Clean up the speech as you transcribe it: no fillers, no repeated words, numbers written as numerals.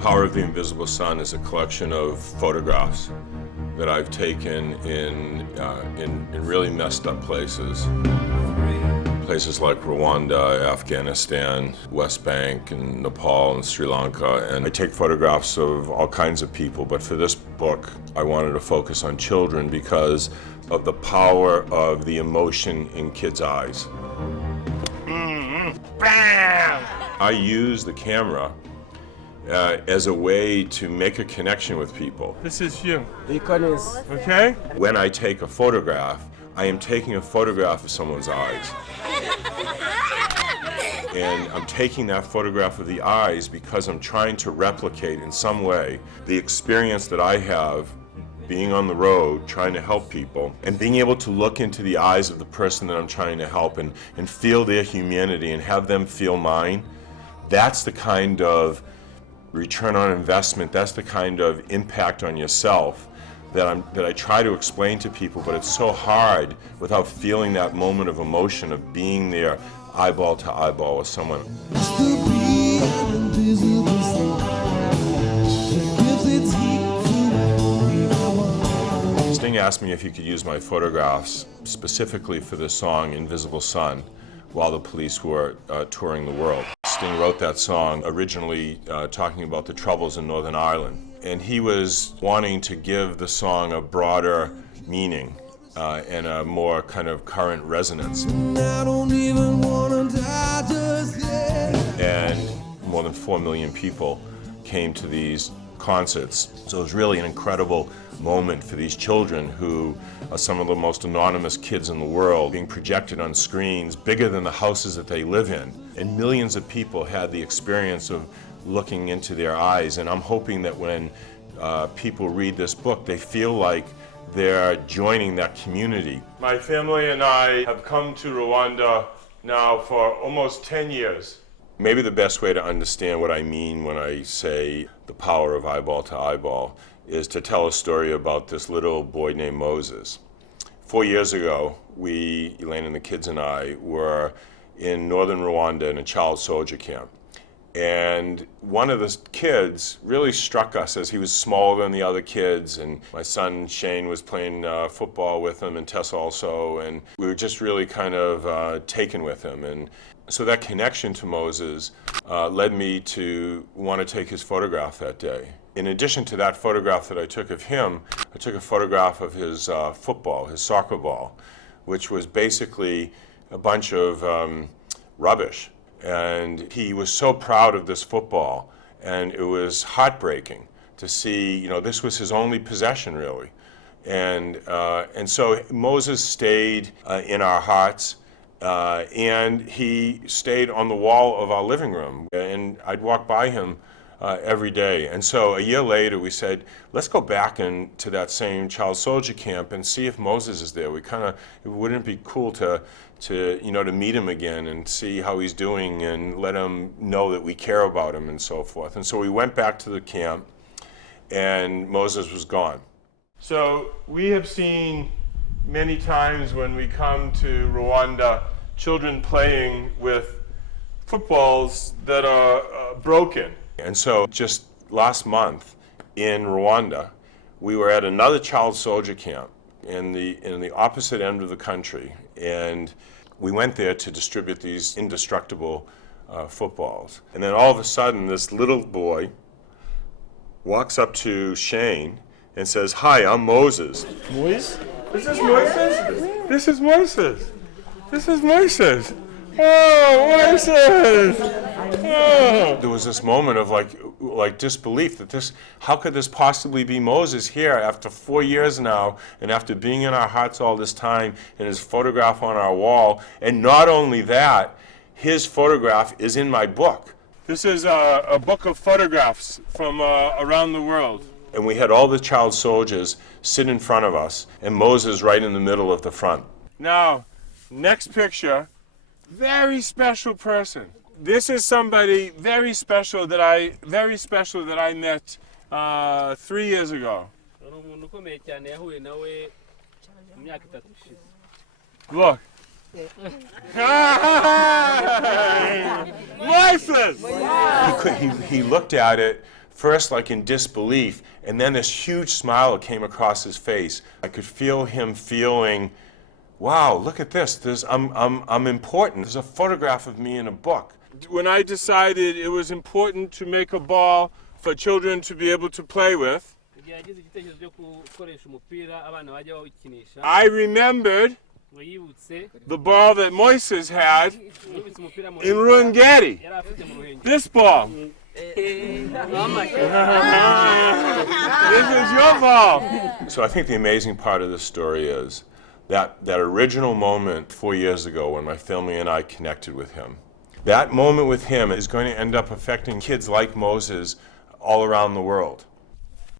Power of the Invisible Sun is a collection of photographs that I've taken in really messed up places. Places like Rwanda, Afghanistan, West Bank, and Nepal, and Sri Lanka. And I take photographs of all kinds of people, but for this book, I wanted to focus on children because of the power of the emotion in kids' eyes. Bam! I use the camera as a way to make a connection with people. This is you. Icones. Okay? When I take a photograph, I am taking a photograph of someone's eyes. And I'm taking that photograph of the eyes because I'm trying to replicate in some way the experience that I have being on the road, trying to help people, and being able to look into the eyes of the person that I'm trying to help and feel their humanity and have them feel mine. That's the kind of return on investment, that's the kind of impact on yourself that I try to explain to people, but it's so hard without feeling that moment of emotion of being there eyeball to eyeball with someone. Sting asked me if he could use my photographs specifically for the song Invisible Sun while the police were touring the world. Sting wrote that song originally talking about the troubles in Northern Ireland. And he was wanting to give the song a broader meaning and a more kind of current resonance. And more than 4 million people came to these concerts. So it was really an incredible moment for these children who are some of the most anonymous kids in the world, being projected on screens bigger than the houses that they live in. And millions of people had the experience of looking into their eyes, and I'm hoping that when people read this book, they feel like they're joining that community. My family and I have come to Rwanda now for almost 10 years. Maybe the best way to understand what I mean when I say the power of eyeball to eyeball is to tell a story about this little boy named Moses. 4 years ago, Elaine and the kids and I, were in northern Rwanda in a child soldier camp. And one of the kids really struck us as he was smaller than the other kids, and my son Shane was playing football with him, and Tess also, and we were just really kind of taken with him. And so that connection to Moses led me to want to take his photograph that day. In addition to that photograph that I took of him, I took a photograph of his football, his soccer ball, which was basically a bunch of rubbish. And he was so proud of this football, and it was heartbreaking to see, this was his only possession, really. And so Moses stayed in our hearts, and he stayed on the wall of our living room, and I'd walk by him every day. And so a year later we said, let's go back into that same child soldier camp and see if Moses is there. Wouldn't it be cool to meet him again and see how he's doing and let him know that we care about him and so forth. And so we went back to the camp, and Moses was gone. So we have seen many times when we come to Rwanda, children playing with footballs that are broken. And so just last month in Rwanda, we were at another child soldier camp in the opposite end of the country, and we went there to distribute these indestructible footballs. And then all of a sudden, this little boy walks up to Shane and says, "Hi, I'm Moses." Moises? This is Moises? This is Moises. This is Moises. Oh, Moises! Oh. There was this moment of like disbelief that how could this possibly be Moses here after 4 years now, and after being in our hearts all this time, and his photograph on our wall. And not only that, his photograph is in my book. This is a book of photographs from around the world. And we had all the child soldiers sit in front of us, and Moses right in the middle of the front. Now, next picture, very special person. This is somebody very special that I met 3 years ago. Look. Moises! He looked at it first like in disbelief, and then this huge smile came across his face. I could feel him feeling, wow, look at this. I'm important. There's a photograph of me in a book. When I decided it was important to make a ball for children to be able to play with, I remembered the ball that Moises had in Ruangeri. This ball. This is your ball. So I think the amazing part of this story is that original moment 4 years ago when my family and I connected with him. That moment with him is going to end up affecting kids like Moses all around the world.